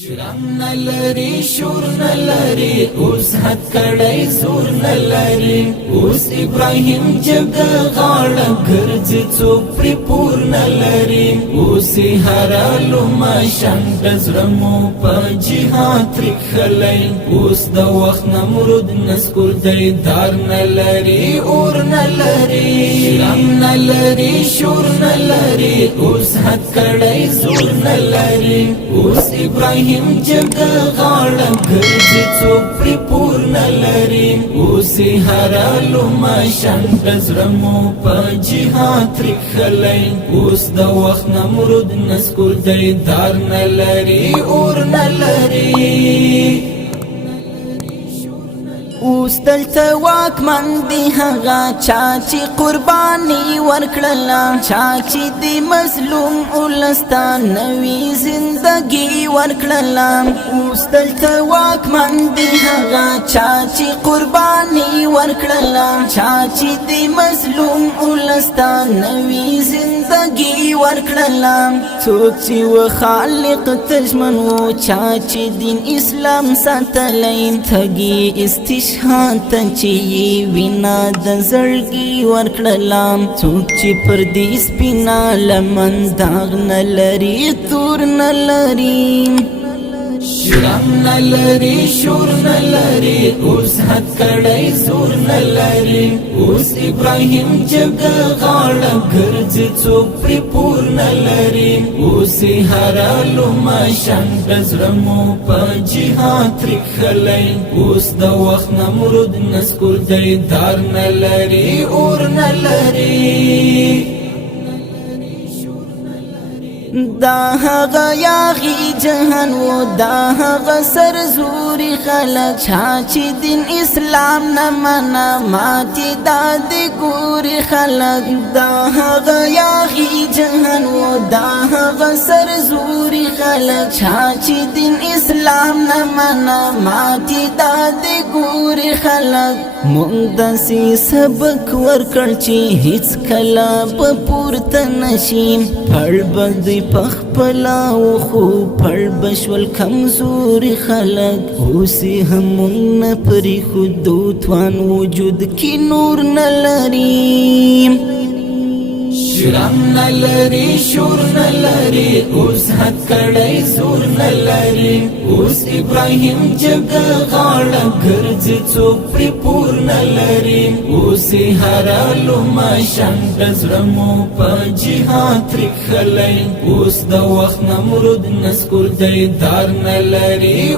شرم نلری شور نلری اوس حد کڑی زور نلری اوس ابراهیم جگ غاړه ګرځي څوک پرې پور نلری اوس هرالو ماشان دزرمو په جهاد ترخلی اوس د وخت نمرود نسکور دی دار نلری اور نلری شرم نلری شور نلری اوس حد کڑی زور نلری اوس ابراهیم جگ غاړه ګرځي څوک پرې پور نلري اوس هرالو ماشان دزرمو په جهاد ترخلی اوس د وخت نمرود نسکور دی دار نلري اور نلري اوس دلته واکمن دی هغه چا چې قرباني ورکړله چا چې د مظلوم ولستان نوی زندگی ورکړله اوس دلته واکمن دی هغه چا چې قرباني ورکړله چا چې د مظلوم ولستان نوی زندگی ورکړله څوک چې و خالق تجمن و چا چې دین اسلام ساتلی تږي استشهاد چې وینا د زړګي ورکړلم څوک چې پر دې سپینا لمن داغ نه لري تور نه لري شرم نلری شور نلری اوس حد کڑی زور نلری اوس ابراهیم جگ غاړه ګرځي څوک پرې پور نلری اوس هرالو ماشان دزرمو په جهاد ترخلی اوس د وخت نمرود نسکور دی دار نلری اور نلری دا هغه یاغي جهان و دا هغه سرزوري خلک چا چې دین اسلام نه منا ماتي دا د ګوري خلک دا هغه یاغي جهان و دا هغه سرزوري خلک چا چې دین اسلام نه منا ماتي دا د ګوري خلک مونږ داسې سبق ورکړ چې هیڅ کله په پورته نشي پړ بندي پخپلا و خو پړ بشول کمزوري خلک اوسې هم نه پرې خودو توان وجود کې نور نه لري شرم نلری شور نلری اوس حد کڑی زور نلری اوس ابراهیم جگ غاړه ګرځي څوک پرې پور نلری اوس هرالو ماشان دزرمو په جهاد ترخلی اوس د وخت نمرود نسکور دی دار نلری